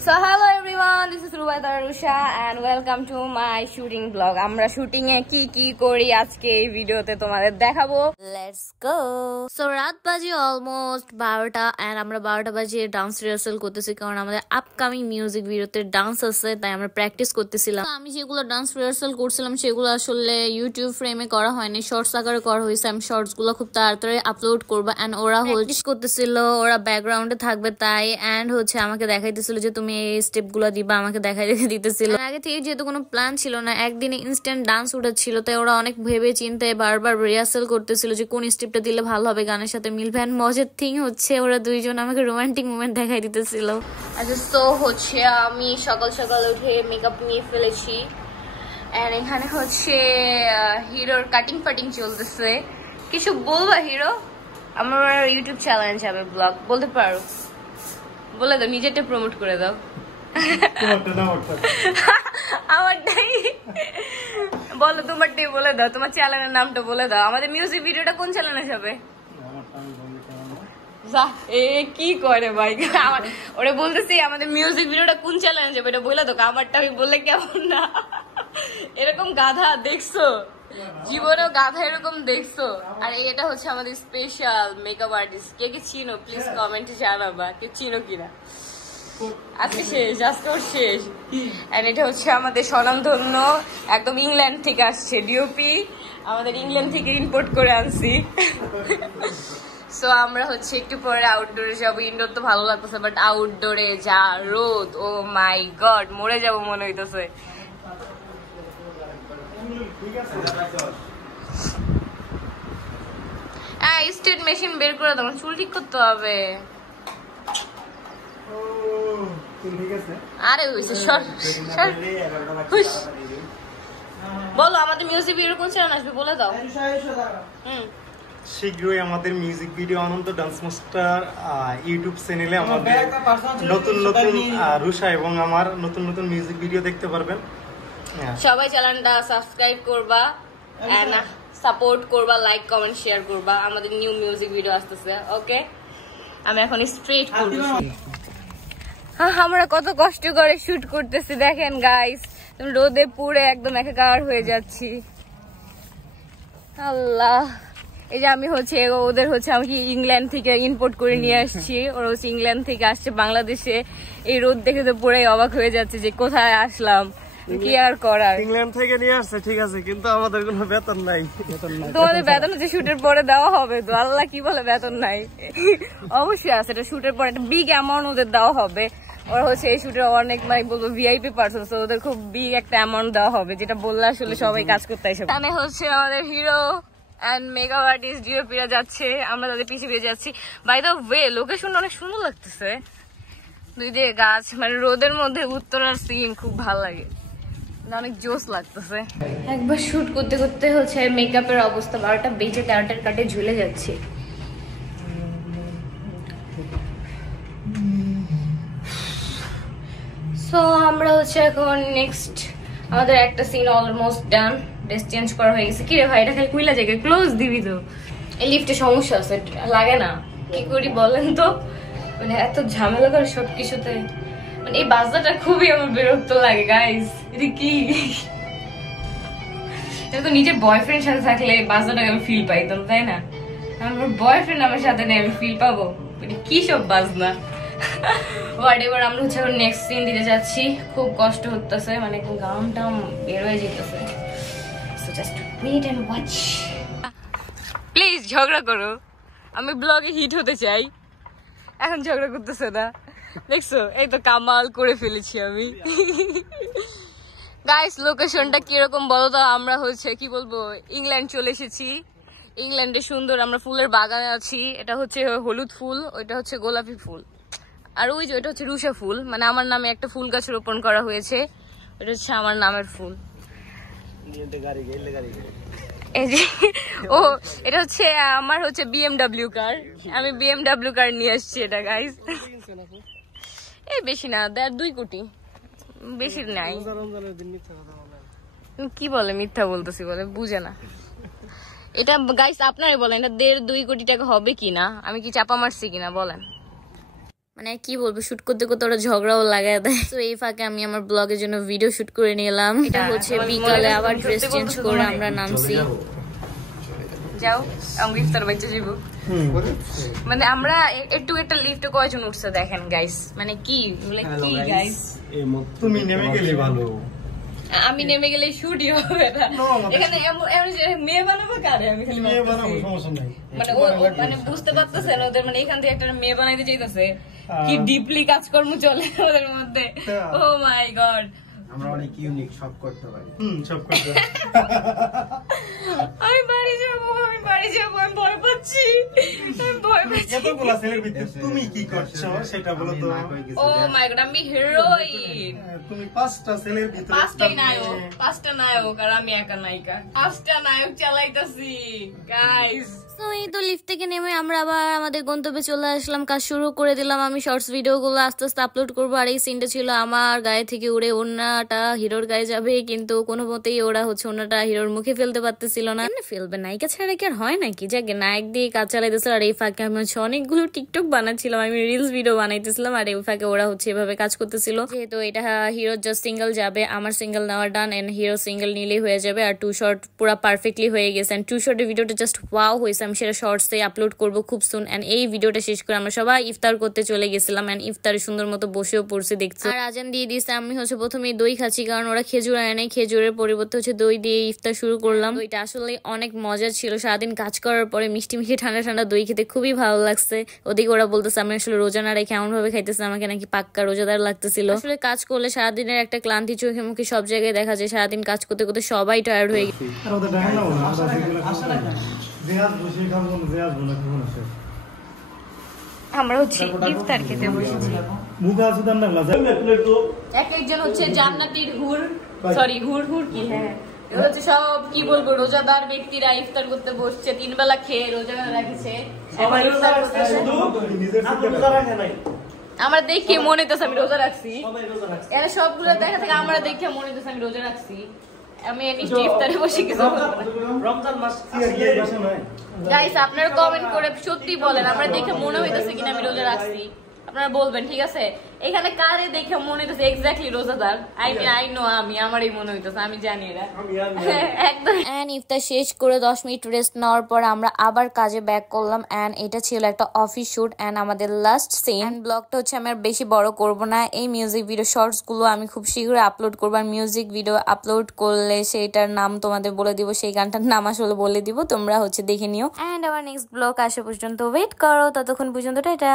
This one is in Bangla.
So hello everyone, this is Rubaida Rusha and welcome to my shooting vlog. আমরা শুটিং এ কি কি করি আজকে এই ভিডিওতে তোমাদের দেখাবো। Let's go. So রাত বাজে অলমোস্ট 12টা and আমরা 12টা বাজে ডান্স রিহার্সাল করতেছি কারণ আমাদের আপকামিং মিউজিক ভিডিওতে ডান্স আছে তাই আমরা প্র্যাকটিস করতেছিলাম। আমি যেগুলো ডান্স রিহার্সাল করছিলাম সেগুলো আসলে ইউটিউব ফ্রেমে করা হয়নি, শর্টস আকারে করা হয়েছে। আমি শর্টস গুলো খুব তাড়াতাড়ি আপলোড করবো and ওরা প্র্যাকটিস করতেছিল, ওরা ব্যাকগ্রাউন্ডে থাকবে তাই and হচ্ছে আমাকে দেখাইতেছিল যে তুমি এই স্টেপ গুলো দিবা, আমাকে দেখাই দিতেছিল। আগে থেকে যেহেতু কোনো প্ল্যান ছিল না, একদিনে ইনস্ট্যান্ট ডান্স উঠেছিল তাই ওরা অনেক ভেবে চিন্তে বারবার রিহার্সাল করতেছিল যে কোন স্টেপটা দিলে ভালো হবে, গানের সাথে মিলবে। এন্ড মজার থিং হচ্ছে ওরা দুইজন আমাকে রোমান্টিক মোমেন্ট দেখাই দিতেছিল। আচ্ছা সো হচ্ছে আমি সকাল সকাল উঠে মেকআপ নিয়ে ফেলেছি এন্ড এখানে হচ্ছে হিরোর কাটিং ফাটিং চলতেছে। কিছু বলবা হিরো? আমার ইউটিউব চ্যানেল যাবে, ব্লগ বলতে পারো, বলে দাও, নিজেরটা প্রমোট করে দাও। আমারটাই বলো, তোমারটাই বলে দাও, তোমার চ্যানেলের নামটা বলে দাও। আমাদের মিউজিক ভিডিওটা কোন চ্যানেলে যাবে? কি করে ভাই, ওরা বলতেছি আমাদের মিউজিক ভিডিওটা কোন চ্যানেলে যাবে এটা বলে দাও। আমারটা আমি বললে কেমন না? এরকম গাধা দেখছো জীবনেও? গাধা এরকম দেখছো? আর এটা হচ্ছে আমাদের স্পেশাল মেকআপ আর্টিস্ট। কে কে চিনো প্লিজ কমেন্টে জানাবা, কে চিনো কিনা। আজকে শেষ, আজকে ওর শেষ। এন্ড এটা হচ্ছে আমাদের স্বনামধন্য একদম ইংল্যান্ড থেকে আসছে ডিওপি, আমাদের ইংল্যান্ড থেকে ইম্পোর্ট করে আনছি। সো আমরা হচ্ছে একটু পরে আউটডোরে যাবো। ইনডোর তো ভালো লাগতেছে বাট আউটডোরে যা রোদ, ও মাই গড, মরে যাবো মনে হইতেছে। স্টেট মেশিন বের করে দাও, চুল ঠিক করতে হবে। আরে বলো আমাদের মিউজিক ভিডিও কোন চ্যানেল আসবে বলে দাও। শীঘ্রই আমাদের মিউজিক ভিডিও অনন্ত ডান্স মাস্টার ইউটিউব চ্যানেলে আমাদের নতুন নতুন রুষা এবং আমার নতুন নতুন মিউজিক ভিডিও দেখতে পারবেন। সবাই চ্যানেলটা সাবস্ক্রাইব করবা এন্ড সাপোর্ট করবা, লাইক কমেন্ট শেয়ার করবা। আমাদের নিউ মিউজিক ভিডিও আসতেছে। ওকে, আমি এখন স্ট্রেট করব। আমরা কত কষ্ট করে শুট করতেছি দেখেন গাইস, রোদে পুড়ে একদম একাকার হয়ে যাচ্ছি। আল্লাহ, এই যে আমি হচ্ছে ওদের হচ্ছে আমি ইংল্যান্ড থেকে ইম্পোর্ট করে নিয়ে আসছি, ওরা হচ্ছে ইংল্যান্ড থেকে আসছে বাংলাদেশে। এই রোদ দেখে তো পুরাই অবাক হয়ে যাচ্ছে যে কোথায় আসলাম, কি আর করার। ইংল্যান্ড থেকে নিয়ে আসছে ঠিক আছে, কিন্তু আমাদের কোনো বেতন নাই। তোমাদের বেতন হচ্ছে শুটের পরে দেওয়া হবে তো। আল্লাহ কি বলে বেতন নাই? অবশ্যই আছে, এটা শুটের পরে একটা বিগ অ্যামাউন্ট ওদের দেওয়া হবে। ওরা হচ্ছে এই শুটের অনেক মানে বলবো ভিআইপি পার্সন, তো ওদের খুব বিগ একটা অ্যামাউন্ট দেওয়া হবে, যেটা বললে আসলে সবাই কাজ করতে আসে। এখানে হচ্ছে আমাদের হিরো এন্ড মেকআপ আর্টিস্ট ডিওপিরা যাচ্ছে, আমরা তাদের পিছিয়ে যাচ্ছি। বাই দ্য ওয়ে লোকেশনটা অনেক সুন্দর লাগতেছে, দুই দিকে গাছ, মানে রোদের মধ্যে উত্তরার সিন খুব ভালো লাগে, অনেক জোস লাগতেছে। একবার শুট করতে করতে হচ্ছে মেকআপের অবস্থা 12টা বেজে 13টার কাটে ঝুলে যাচ্ছে। সো আমরা হচ্ছে এখন নেক্সট আমাদের একটা scene almost done, dress change করা হয়ে গেছে। কি রে ভাই, এটা খালি কুইলা জায়গায় ক্লোজ দিবি তো? এই লিফটে সমস্যা আছে, লাগে না, কি করি বলেন তো? মানে এত ঝামেলা করে সবকিছুতে, মানে এই বাজনাটা খুবই আমার বিরক্ত লাগে গাইস। এটা কি, এটা তো নিজের বয়ফ্রেন্ড সাথে থাকলে এই বাজনাটাকে আমি ফিল পাইতাম, তাই না? আমার বয়ফ্রেন্ড আমার সাথে নেই, আমি ফিল পাবো? মানে কি সব বাজনা। হোয়াটএভার, আমরা হচ্ছে এখন নেক্সট সিন দিতে যাচ্ছি। খুব কষ্ট হতেছে, মানে গাম টাম বের হয়ে যেতেছে। So just wait and watch. Please ঝগড়া করো, আমি ব্লগে হিট হতে চাই। এখন ঝগড়া করতেছে না, দেখছো? এই তো কামাল করে ফেলেছি আমি। গাইস লোকেশনটা কিরকম বলো তো? আমরা হচ্ছে কি বলবো, ইংল্যান্ড চলে এসেছি। ইংল্যান্ডে সুন্দর আমরা ফুলের বাগানে আছি। এটা হচ্ছে হলুদ ফুল, ওইটা হচ্ছে গোলাপি ফুল, আর ওই যে ওইটা হচ্ছে রুষা ফুল, মানে আমার নামে একটা ফুল গাছ রোপণ করা হয়েছে, ওটা হচ্ছে আমার নামের ফুল। এই যে ও, এটা হচ্ছে আমার হচ্ছে বিএমডব্লিউ কার, আমি বিএমডব্লিউ কার নিয়ে আসছি এটা গাইস। এই বেশি না, 2 কোটি, বেশি নাই। কি বলে মিথ্যা বলতেছি বলে, বুঝে না। এটা গাইস আপনারাই বলেন, এটা 1.5-2 কোটি টাকা হবে কিনা, আমি কি চাপা মারছি কিনা বলেন। মানে কি বলবো, শুট করতে করতে ওরা ঝগড়াও লাগায় দেয়। তো এই ফাঁকে আমি আমার ব্লগের জন্য ভিডিও শুট করে নিলাম। এটা হচ্ছে বিকালে, আবার ড্রেস চেঞ্জ করে আমরা নামছি। যাও আমি ইফতার বাইচে যাব। মানে আমরা একটু একটা লিফটে কয়জন উঠছে দেখেন গাইস, মানে কি গাইস, তুমি নেমে গেলে ভালো, আমি নেমে গেলে শুটই হবে না এখানে। মেয়ে বানাবো কারে, আমি খালি মেয়ে বানাবো, সমস্যা নাই। মানে ও মানে বুঝতে পারতেছেন ওদের, মানে এখান থেকে একটা মেয়ে বানাইতে চাইতেছে, কি ডিপলি কাজকর্ম চলে ওদের মধ্যে। ও মাই গড, আমরা অনেক ইউনিক, সব করতে পারি। সব করতে আমি বাড়ি যাবো, আমি ভয় পাচ্ছি, এতগুলা ছেলের ভিতরে তুমি কি করছো সেটা বলো তো। ও মাই গড, আমি হিরোইন। তুমি 5টা ছেলের ভিতরে 5টা নায়ক আর আমি একা নায়িকা, 5টা নায়ক চালাইতাছি গাইস। তো এই তো লিফট থেকে নেমে আমরা আবার আমাদের গন্তব্যে চলে আসলাম, কাজ শুরু করে দিলাম। আমি শর্টস ভিডিও গুলো আস্তে আস্তে আপলোড করবো। আর এই সিনটা ছিল আমার গায়ে থেকে উড়ে ওড়নাটা হিরোর গায়ে যাবে, কিন্তু কোনো মতেই ওরা হচ্ছে ওড়নাটা হিরোর মুখে ফেলতে পারতেছিল না। ফেলবে, নায়িকা ছাড়া কি আর হয় নাকি? যাকে নায়ক দিয়ে কাজ চালাইতেছিল। আর এই ফাঁকে আমি হচ্ছে অনেকগুলো টিকটক বানাচ্ছিলাম, আমি রিলস ভিডিও বানাইতেছিলাম। আর এই ফাঁকে ওরা হচ্ছে এভাবে কাজ করতেছিল। যেহেতু এটা হিরো জাস্ট সিঙ্গেল যাবে, আমার সিঙ্গেল নেওয়ার ডান, এন্ড হিরো সিঙ্গেল নিলেই হয়ে যাবে। আর 2 শট পুরো পারফেক্টলি হয়ে গেছে। 2 শটের ভিডিওটা জাস্ট ওয়াও হয়েছে। আমি সেটা শর্টসে আপলোড করবো খুব সুন। এন্ড এই ভিডিওটা শেষ করে আমরা সবাই ইফতার করতে চলে গেছিলাম। এন্ড ইফতারে সুন্দর মতো বসেও পড়ছে দেখছি। আর আজান দিয়ে দিয়েছে। আমি হচ্ছে প্রথমে দই খাচ্ছি, কারণ ওরা খেজুর আনে নাই, খেজুরের পরিবর্তে হচ্ছে দই দিয়ে ইফতার শুরু করলাম। দইটা আসলে অনেক মজা ছিল। সারাদিন কাজ করার পরে মিষ্টি মিষ্টি ঠান্ডা ঠান্ডা দই খেতে খুবই ভালো লাগছে। ওদিকে ওরা বলতেছে আমি আসলে রোজা না রেখে এমন ভাবে খাইতেছে আমাকে নাকি পাক্কা রোজাদার লাগতেছিল। আসলে কাজ করলে সারাদিনের একটা ক্লান্তি চোখে মুখে সব জায়গায় দেখা যায়। সারাদিন কাজ করতে করতে সবাই টায়ার্ড হয়ে গেছে। আমরা হচ্ছে ইফতার খেতে বসেছি। এক একজন হচ্ছে জান্নাতির হুর, সরি হুর কি, হ্যাঁ হচ্ছে সব কি বলবো রোজাদার ব্যক্তিরা ইফতার করতে বসছে, 3 বেলা খেয়ে রোজা রাখছে। আমরা দেখে মনে হইতেছে আমি রোজা রাখছি, এরা সবগুলো দেখা থেকে আমরা দেখে মনে হইতেছে আমি রোজা রাখছি। আমি নিশ্চয়ই ইফতারে বসে কিছু রমজান মাস। গাইস আপনারা কমেন্ট করে সত্যি বলেন আমরা দেখে মনে হইতেছে কিনা আমি রোজা রাখছি, আপনারা বলবেন ঠিক আছে। এখানে কারে দেখে মনে হইতেছে এক্স্যাক্টলি রোজাদার, আই নো আমি, আমারই মনে হইতেছে, আমি জানি এরা একদম। এন্ড ইফতার শেষ করে 10 মিনিট রেস্ট নেওয়ার পর আমরা আবার কাজে ব্যাক করলাম। এন্ড এটা ছিল একটা অফিস শুট এন্ড আমাদের লাস্ট সিন। ব্লগটা হচ্ছে আমি আর বেশি বড় করব না। এই মিউজিক ভিডিও শর্টস গুলো আমি খুব শীঘ্রই আপলোড করবো। আর মিউজিক ভিডিও আপলোড করলে সেটার নাম তোমাদের বলে দিব, সেই গানটার নাম আসলে বলে দিব, তোমরা হচ্ছে দেখে নিও। এন্ড আমার নেক্সট ব্লগ আসা পর্যন্ত ওয়েট করো, ততক্ষণ পর্যন্ত টাটা।